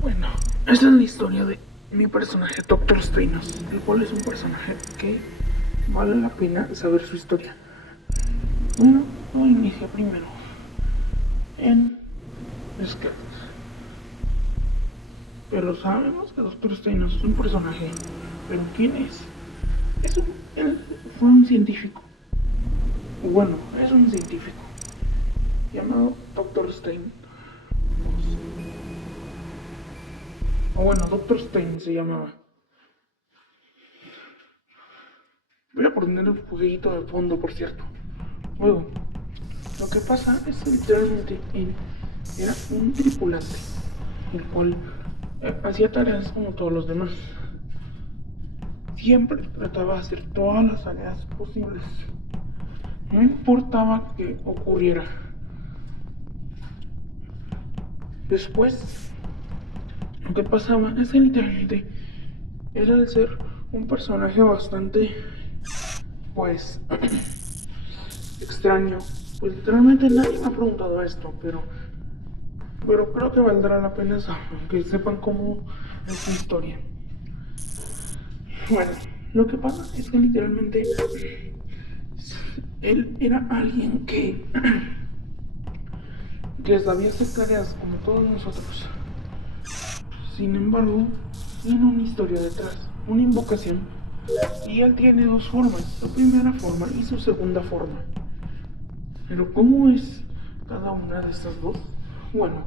Bueno, esta es la historia de mi personaje, Doctor Stainos, el cual es un personaje que vale la pena saber su historia. Bueno, todo inicia primero en Sketch. Pero sabemos que Doctor Stainos es un personaje. ¿Pero quién es? Él fue un científico. Bueno, es un científico llamado Doctor Stein. O bueno, Doctor Stein se llamaba. Voy a poner un jueguito de fondo, por cierto. Luego, lo que pasa es que literalmente él era un tripulante, el cual hacía tareas como todos los demás. Siempre trataba de hacer todas las tareas posibles. No importaba qué ocurriera. Después, lo que pasaba es que literalmente era el ser un personaje bastante, pues, extraño. Pues literalmente nadie me ha preguntado esto, pero creo que valdrá la pena que sepan cómo es su historia. Bueno, lo que pasa es que literalmente él era alguien que sabía hacer tareas como todos nosotros. Sin embargo, tiene una historia detrás, una invocación. Y él tiene dos formas, su primera forma y su segunda forma. Pero ¿cómo es cada una de estas dos? Bueno,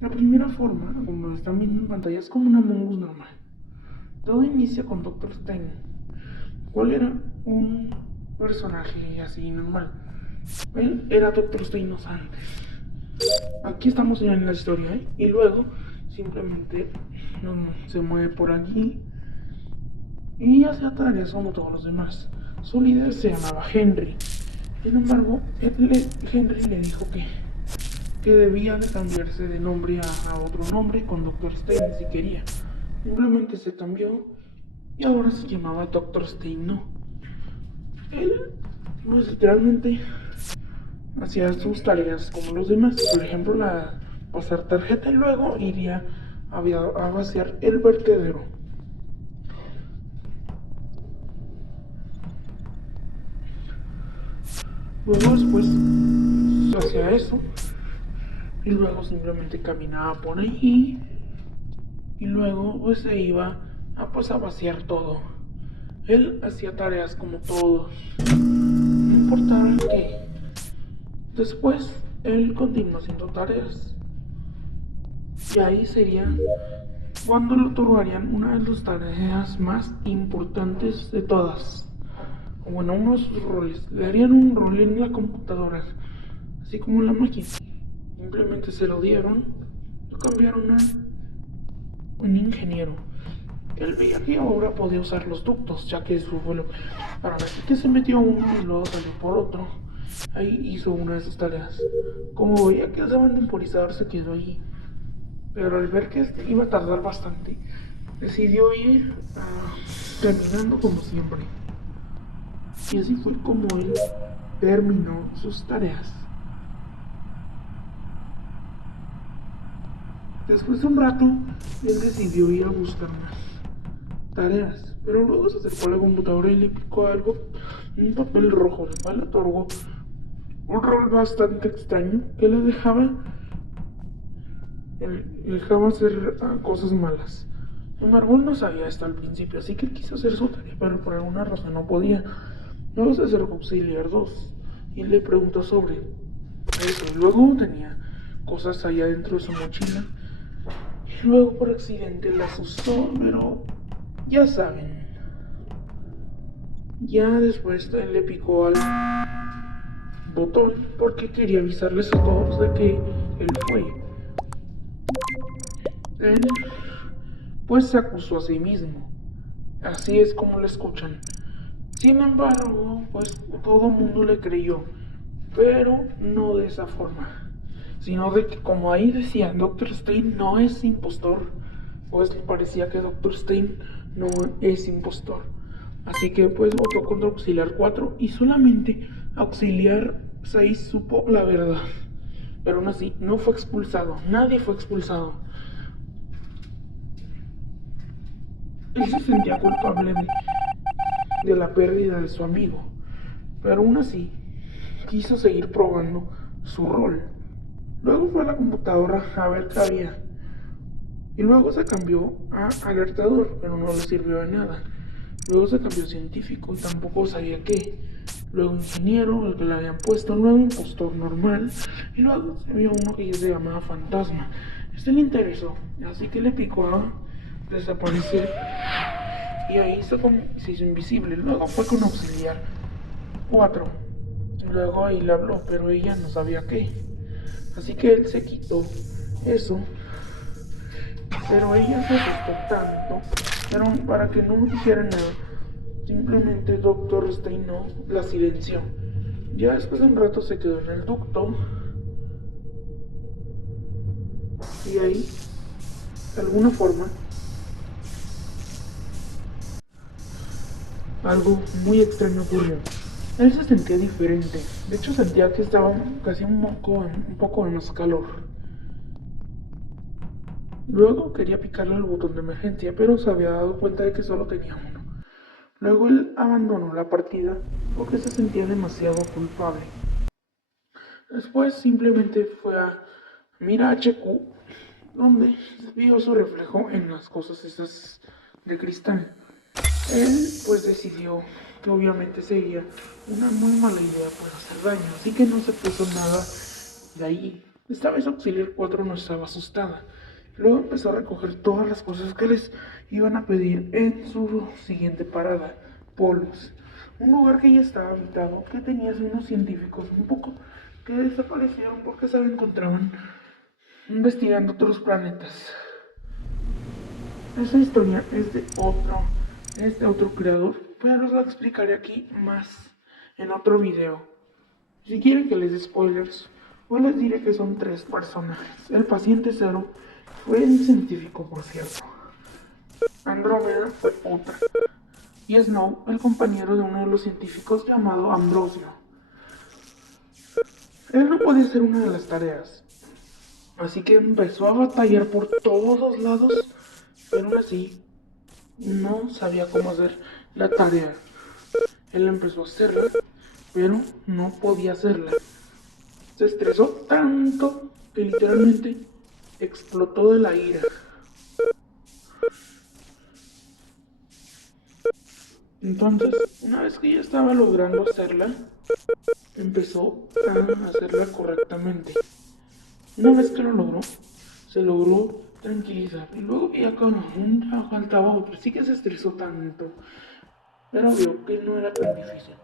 la primera forma, como están viendo en pantalla, es como una Among Us normal. Todo inicia con Doctor Stein, cuál era un personaje así normal. Él era Doctor Steinos antes. Aquí estamos ya en la historia, ¿eh? Y luego simplemente se mueve por allí y hace tareas como todos los demás. Su líder se llamaba Henry. Sin embargo, Henry le dijo que debía de cambiarse de nombre a otro nombre con Doctor Stein si quería. Simplemente se cambió y ahora se llamaba Doctor Stein, ¿no? Él, pues literalmente hacía sus tareas como los demás. Por ejemplo, pasar tarjeta y luego iría a vaciar el vertedero. Luego después hacía eso y luego simplemente caminaba por ahí y luego pues se iba a vaciar todo. Él hacía tareas como todos, no importaba qué. Después él continuó haciendo tareas y ahí sería cuando le otorgarían una de las tareas más importantes de todas. O bueno, uno de sus roles. Le darían un rol en la computadora, así como en la máquina. Simplemente se lo dieron, lo cambiaron a un ingeniero. Él veía que ahora podía usar los ductos, ya que eso fue lo. Para ver que se metió uno y luego salió por otro. Ahí hizo una de sus tareas. Como veía que el temporizador se quedó allí. Pero al ver que iba a tardar bastante, decidió ir terminando como siempre. Y así fue como él terminó sus tareas. Después de un rato, él decidió ir a buscar más tareas, pero luego se acercó a la computadora y le picó algo, un papel rojo, el cual le otorgó un rol bastante extraño que le dejaba hacer cosas malas. Sin embargo, él no sabía esto al principio, así que quiso hacer su tarea, pero por alguna razón no podía. Luego se acercó a Auxiliar 2 y le preguntó sobre eso. Luego tenía cosas allá dentro de su mochila. Y luego por accidente las usó, pero ya saben. Ya después él le picó al botón porque quería avisarles a todos de que él fue. Él pues se acusó a sí mismo. Así es como lo escuchan. Sin embargo, pues todo el mundo le creyó, pero no de esa forma, sino de que como ahí decía, Doctor Stein no es impostor, pues parecía que Doctor Stein no es impostor. Así que pues votó contra Auxiliar 4 y solamente Auxiliar 6 supo la verdad. Pero aún así, no fue expulsado, nadie fue expulsado. Él se sentía culpable de la pérdida de su amigo, pero aún así quiso seguir probando su rol. Luego fue a la computadora a ver qué había. Y luego se cambió a alertador, pero no le sirvió de nada. Luego se cambió a científico y tampoco sabía qué. Luego ingeniero, el que le habían puesto, luego impostor normal. Y luego se vio uno que se llamaba fantasma. Este le interesó, así que le picó a desaparecer. Y ahí se hizo invisible. Luego fue con auxiliar 4. Luego ahí le habló, pero ella no sabía qué. Así que él se quitó eso, pero ella se asustó tanto, pero para que no dijera nada, simplemente Doctor Steino la silenció. Ya después de un rato se quedó en el ducto y ahí, de alguna forma, algo muy extraño ocurrió. Él se sentía diferente, de hecho sentía que estaba casi un poco de más calor. Luego quería picarle al botón de emergencia, pero se había dado cuenta de que solo tenía uno. Luego él abandonó la partida porque se sentía demasiado culpable. Después simplemente fue a Mira HQ, donde vio su reflejo en las cosas esas de cristal. Él pues decidió que obviamente sería una muy mala idea para hacer daño, así que no se puso nada de ahí. Esta vez Auxiliar 4 no estaba asustada. Luego empezó a recoger todas las cosas que les iban a pedir en su siguiente parada, Polos. Un lugar que ya estaba habitado, que tenía unos científicos un poco que desaparecieron porque se encontraban investigando otros planetas. Esa historia es de otro creador, pero os la explicaré aquí más en otro video. Si quieren que les dé spoilers, hoy les diré que son 3 personajes. El paciente cero fue el científico, por cierto. Andrómeda fue otra. Y Snow, el compañero de uno de los científicos llamado Ambrosio. Él no podía hacer una de las tareas, así que empezó a batallar por todos lados, pero aún así no sabía cómo hacer la tarea. Él empezó a hacerla, pero no podía hacerla. Se estresó tanto que literalmente explotó de la ira. Entonces, una vez que ya estaba logrando hacerla, empezó a hacerla correctamente. Una vez que lo logró, se logró tranquilizar. Y luego ya con un faltaba otro. Sí que se estresó tanto, pero vio que no era tan difícil.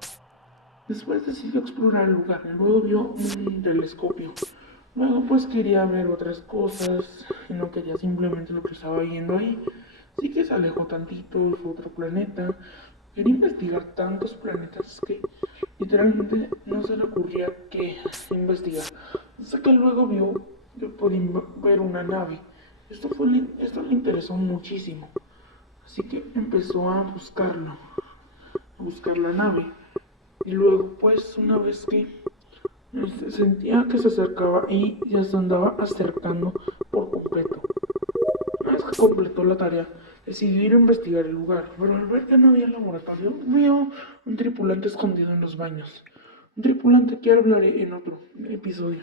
Después decidió explorar el lugar. Luego vio un telescopio. Luego pues quería ver otras cosas y no quería simplemente lo que estaba viendo ahí. Así que se alejó tantito, fue a otro planeta. Quería investigar tantos planetas que literalmente no se le ocurría qué investigar. Hasta que luego vio que podía ver una nave. Esto le interesó muchísimo. Así que empezó a buscar la nave. Y luego pues una vez que sentía que se acercaba y ya se andaba acercando por completo. Una vez que completó la tarea, decidió ir a investigar el lugar, pero al ver que no había laboratorio, vio un tripulante escondido en los baños. Un tripulante que hablaré en otro episodio.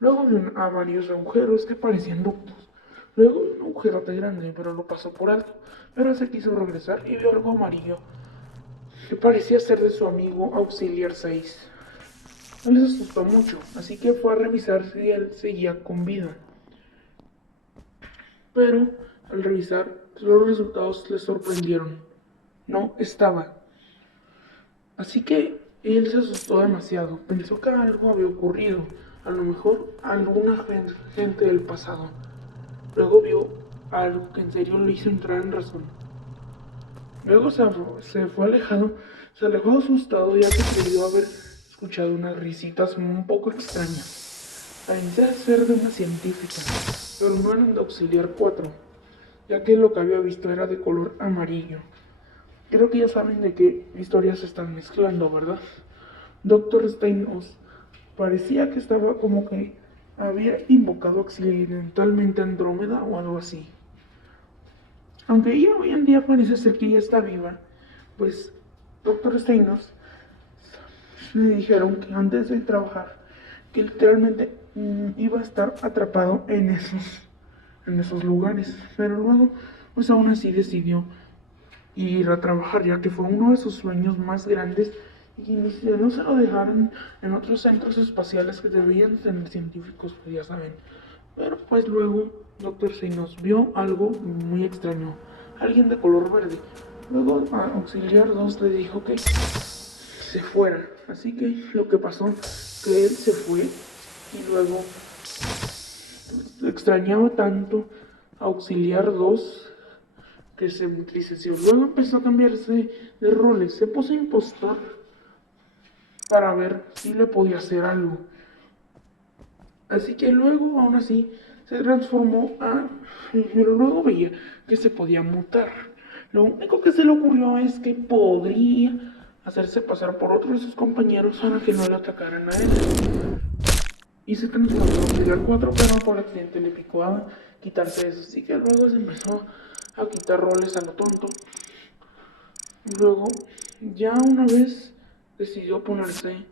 Luego vio a varios agujeros que parecían ductos. Luego un agujerote grande, pero lo pasó por alto. Pero se quiso regresar y vio algo amarillo que parecía ser de su amigo Auxiliar 6. Él se asustó mucho, así que fue a revisar si él seguía con vida. Pero al revisar, los resultados le sorprendieron. No estaba. Así que él se asustó demasiado. Pensó que algo había ocurrido. A lo mejor alguna gente del pasado. Luego vio algo que en serio le hizo entrar en razón. Luego se fue alejado. Se alejó asustado ya que creyó haber escuchado unas risitas un poco extrañas. Parecía ser de una científica, pero no eran de Auxiliar 4, ya que lo que había visto era de color amarillo. Creo que ya saben de qué historias se están mezclando, ¿verdad? Doctor Steinos parecía que estaba como que había invocado accidentalmente a Andrómeda o algo así. Aunque ella hoy en día parece ser que ya está viva, pues Doctor Steinos le dijeron que antes de trabajar, que literalmente iba a estar atrapado en esos lugares. Pero luego, pues aún así decidió ir a trabajar, ya que fue uno de sus sueños más grandes y que no se lo dejaron en otros centros espaciales que debían tener científicos, pues ya saben. Pero pues luego Doctor Steinos vio algo muy extraño, alguien de color verde. Luego a Auxiliar 2 le dijo que se fuera. Así que lo que pasó, que él se fue y luego extrañaba tanto a Auxiliar 2 que se entristeció. Luego empezó a cambiarse de roles, se puso impostor para ver si le podía hacer algo. Así que luego, aún así, se transformó pero luego veía que se podía mutar. Lo único que se le ocurrió es que podría hacerse pasar por otro de sus compañeros para que no le atacaran a él. Y se transformó en Auxiliar 4, pero por accidente le picó a quitarse eso. Así que luego se empezó a quitar roles a lo tonto. Y luego, ya una vez decidió ponerse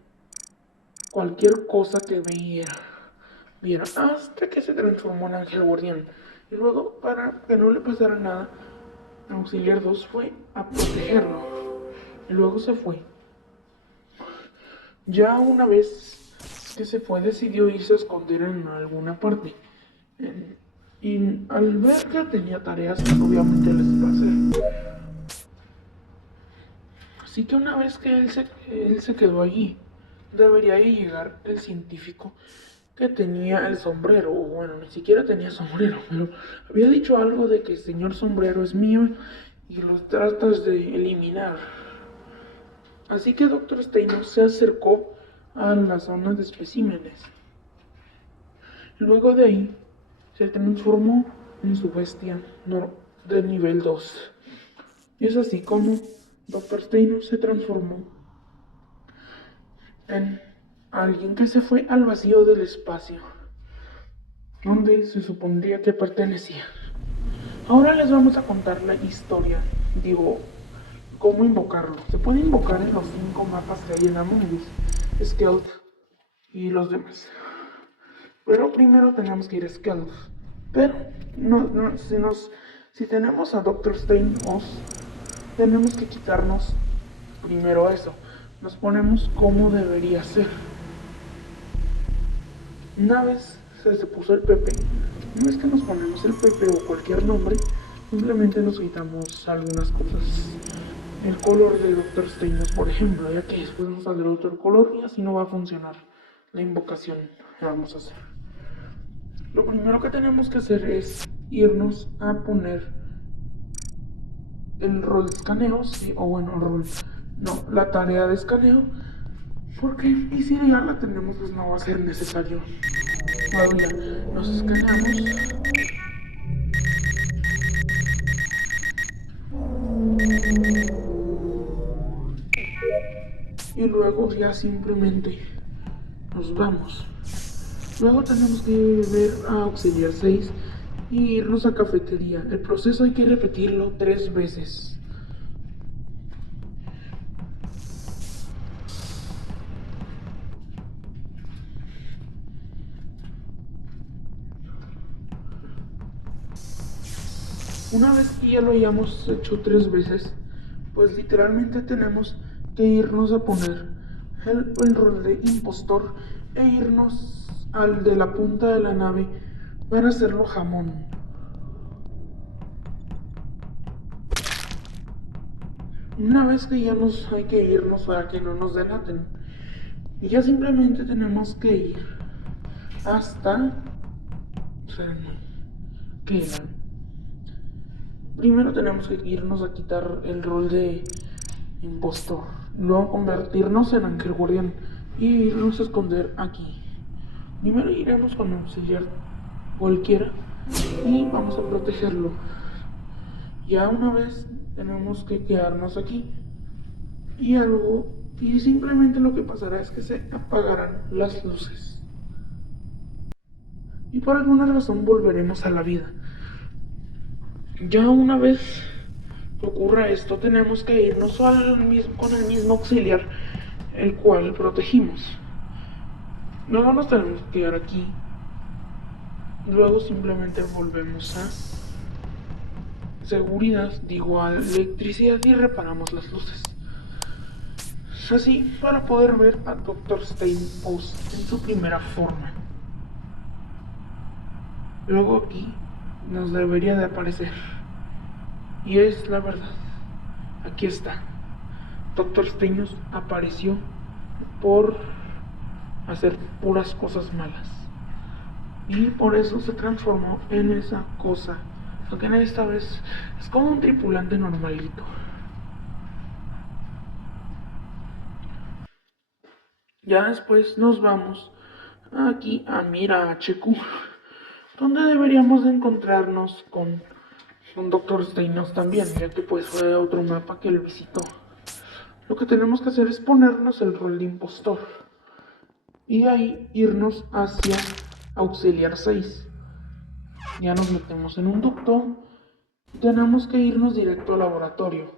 cualquier cosa que viera hasta que se transformó en Ángel Guardián. Y luego, para que no le pasara nada, Auxiliar 2 fue a protegerlo. Y luego se fue. Ya una vez que se fue, decidió irse a esconder en alguna parte. Y al ver que tenía tareas, obviamente les iba a hacer. Así que una vez que él se quedó allí, debería llegar el científico que tenía el sombrero, o bueno, ni siquiera tenía sombrero, pero había dicho algo de que el señor sombrero es mío y los tratas de eliminar. Así que Doctor Steinos se acercó a la zona de especímenes. Luego de ahí se transformó en su bestia de nivel 2. Es así como Doctor Steinos se transformó en alguien que se fue al vacío del espacio, donde se supondría que pertenecía. Ahora les vamos a contar la historia, digo, cómo invocarlo. Se puede invocar en los 5 mapas que hay en Among Us, Stealth y los demás. Pero primero tenemos que ir a Stealth. Pero si tenemos a Doctor Steinos, tenemos que quitarnos primero eso. Nos ponemos como debería ser. Una vez se puso el Pepe, no es que nos ponemos el Pepe o cualquier nombre, simplemente nos quitamos algunas cosas. El color de Doctor Steinos, por ejemplo, ya que después nos saldrá otro color y así no va a funcionar la invocación que vamos a hacer. Lo primero que tenemos que hacer es irnos a poner el rol de escaneo, sí, o bueno, la tarea de escaneo, porque y si ya la tenemos, pues no va a ser necesario. Todavía nos escaneamos. Y luego ya simplemente nos vamos. Luego tenemos que ver a Auxiliar 6 y irnos a cafetería. El proceso hay que repetirlo 3 veces. Una vez que ya lo hayamos hecho 3 veces, pues literalmente tenemos que irnos a poner el rol de impostor e irnos al de la punta de la nave para hacerlo jamón. Una vez que ya hay que irnos para que no nos delaten. Y ya simplemente tenemos que ir hasta... ¿Qué era? Primero tenemos que irnos a quitar el rol de impostor, luego convertirnos en Ángel Guardián y irnos a esconder aquí. Primero iremos con Auxiliar cualquiera y vamos a protegerlo. Ya una vez tenemos que quedarnos aquí y simplemente lo que pasará es que se apagarán las luces y por alguna razón volveremos a la vida. Ya una vez que ocurra esto, tenemos que irnos con el mismo auxiliar, el cual protegimos. Luego nos tenemos que quedar aquí. Luego simplemente volvemos a seguridad, digo a electricidad, y reparamos las luces. Así para poder ver a Dr. Steinhaus en su primera forma. Luego aquí nos debería de aparecer. Y es la verdad. Aquí está. Dr. Steinhaus apareció por hacer puras cosas malas. Y por eso se transformó en esa cosa. Aunque en esta vez es como un tripulante normalito. Ya después nos vamos aquí a Mira HQ, donde deberíamos de encontrarnos con Dr. Steinhaus también, ya que pues fue otro mapa que él visitó. Lo que tenemos que hacer es ponernos el rol de impostor y ahí irnos hacia Auxiliar 6. Ya nos metemos en un ducto y tenemos que irnos directo al laboratorio.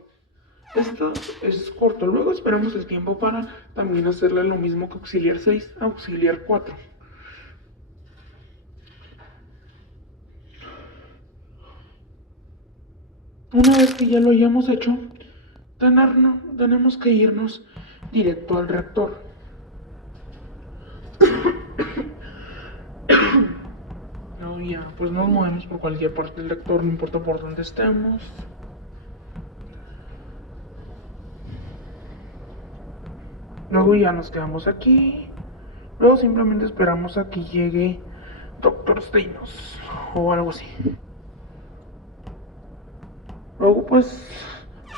Esto es corto, luego esperamos el tiempo para también hacerle lo mismo que Auxiliar 6 a Auxiliar 4. Una vez que ya lo hayamos hecho, tenemos que irnos directo al reactor. No, ya, pues nos movemos por cualquier parte del reactor, no importa por dónde estemos. Luego ya nos quedamos aquí. Luego simplemente esperamos a que llegue Dr. Steinhaus o algo así. Luego pues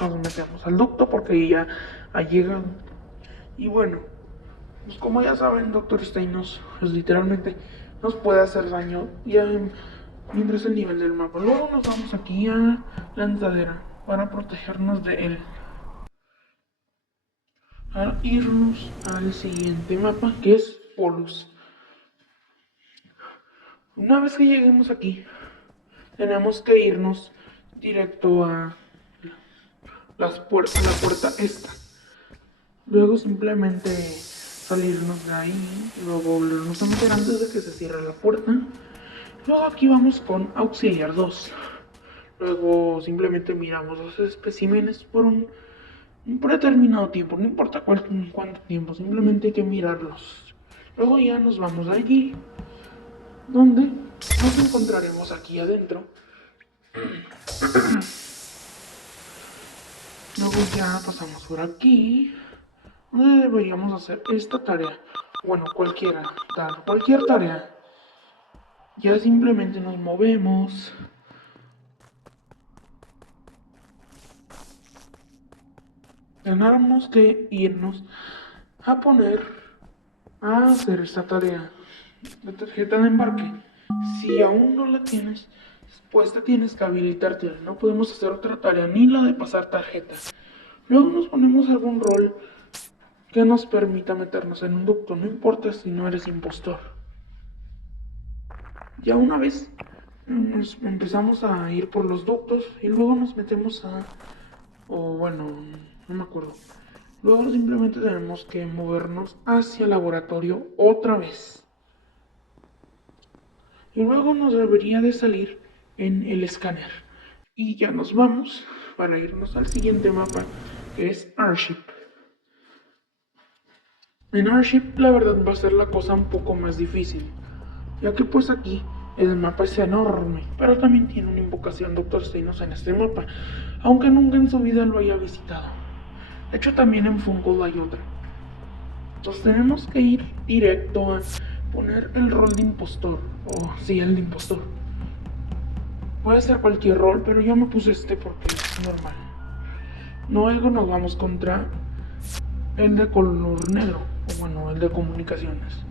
nos metemos al ducto porque ya ha llegado. Y bueno, pues como ya saben, Dr. Steinhaus pues literalmente nos puede hacer daño ya mientras el nivel del mapa. Luego nos vamos aquí a lanzadera para protegernos de él. A irnos al siguiente mapa, que es Polus. Una vez que lleguemos aquí, tenemos que irnos directo a la puerta esta. Luego simplemente salirnos de ahí, luego volvernos a meter antes de que se cierre la puerta. Luego aquí vamos con Auxiliar 2. Luego simplemente miramos los especímenes por un predeterminado tiempo, no importa cuánto tiempo, simplemente hay que mirarlos. Luego ya nos vamos de allí, donde nos encontraremos aquí adentro. Luego ya pasamos por aquí, donde deberíamos hacer esta tarea. Bueno, cualquier tarea. Ya simplemente nos movemos. Tenemos que irnos a hacer esta tarea. La tarjeta de embarque. Si aún no la tienes, pues te tienes que habilitarte. No podemos hacer otra tarea, ni la de pasar tarjeta. Luego nos ponemos algún rol que nos permita meternos en un ducto. No importa si no eres impostor. Ya una vez nos empezamos a ir por los ductos y luego nos metemos o bueno, no me acuerdo. Luego simplemente tenemos que movernos hacia el laboratorio otra vez. Y luego nos debería de salir en el escáner. Y ya nos vamos para irnos al siguiente mapa, que es Airship. En Airship la verdad va a ser la cosa un poco más difícil, ya que pues aquí el mapa es enorme, pero también tiene una invocación Dr. Steinhaus en este mapa, aunque nunca en su vida lo haya visitado. De hecho también en Funko hay otra. Entonces tenemos que ir directo a poner el rol de impostor, o sí, el de impostor. Puede ser cualquier rol, pero yo me puse este porque es normal. Luego nos vamos contra el de color negro, o bueno, el de comunicaciones.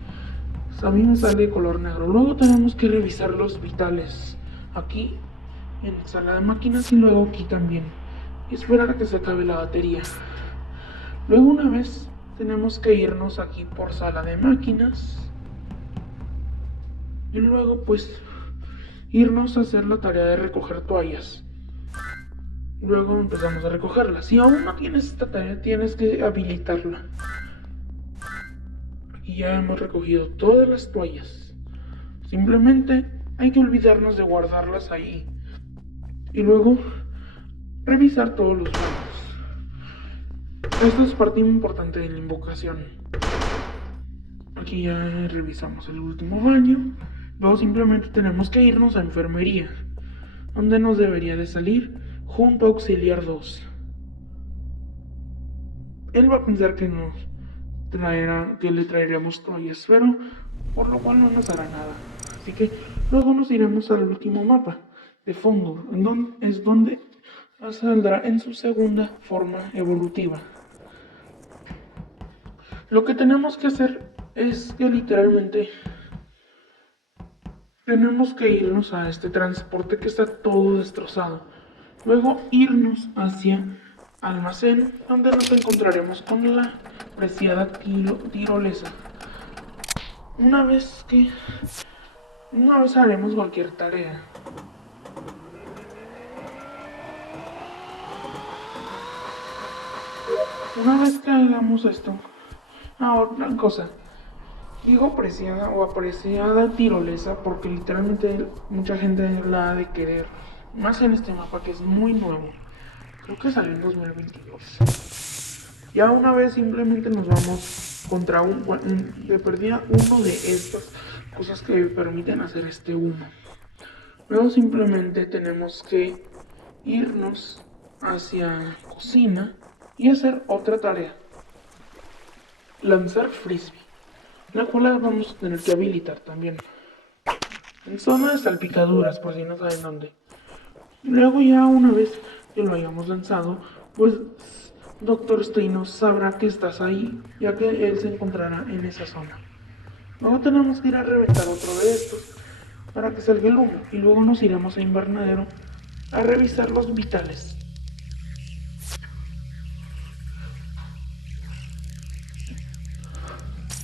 A mí me sale color negro. Luego tenemos que revisar los vitales aquí en sala de máquinas y luego aquí también. Y esperar a que se acabe la batería. Luego una vez tenemos que irnos aquí por sala de máquinas. Y luego pues irnos a hacer la tarea de recoger toallas. Luego empezamos a recogerla. Si aún no tienes esta tarea, tienes que habilitarla. Aquí ya hemos recogido todas las toallas. Simplemente hay que olvidarnos de guardarlas ahí. Y luego revisar todos los baños. Esto es parte importante de la invocación. Aquí ya revisamos el último baño. Luego simplemente tenemos que irnos a enfermería, donde nos debería de salir junto a auxiliar 2. Él va a pensar que le traeremos toallas, pero por lo cual no nos hará nada. Así que luego nos iremos al último mapa de fondo, es donde saldrá en su segunda forma evolutiva. Lo que tenemos que hacer es que literalmente tenemos que irnos a este transporte que está todo destrozado. Luego irnos hacia almacén, donde nos encontraremos con la preciada tirolesa. Una vez haremos cualquier tarea. Una vez que hagamos esto, otra cosa. Digo preciada o apreciada tirolesa porque literalmente mucha gente la ha de querer. Más en este mapa que es muy nuevo. Creo que salió en 2022. Ya una vez simplemente nos vamos contra de perdida uno de estas cosas que permiten hacer este humo. Luego simplemente tenemos que irnos hacia cocina y hacer otra tarea. Lanzar frisbee, la cual vamos a tener que habilitar también. En zona de salpicaduras, por si no saben dónde. Luego ya una vez que lo hayamos lanzado, pues Doctor Steinos sabrá que estás ahí, ya que él se encontrará en esa zona. Luego tenemos que ir a reventar otro de estos para que salga el humo, y luego nos iremos a invernadero a revisar los vitales.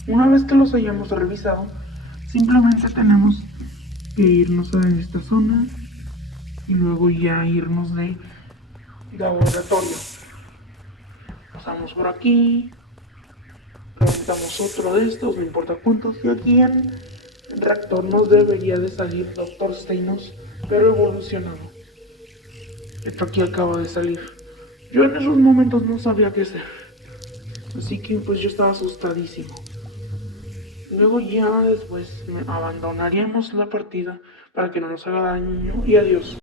Una vez que los hayamos revisado, simplemente tenemos que irnos a esta zona y luego ya irnos de laboratorio. Pasamos por aquí, reventamos otro de estos, no importa cuántos, y aquí en el reactor nos debería de salir Doctor Steinos, pero evolucionado. Esto aquí acaba de salir. Yo en esos momentos no sabía qué hacer, así que pues yo estaba asustadísimo. Luego ya después abandonaríamos la partida para que no nos haga daño y adiós.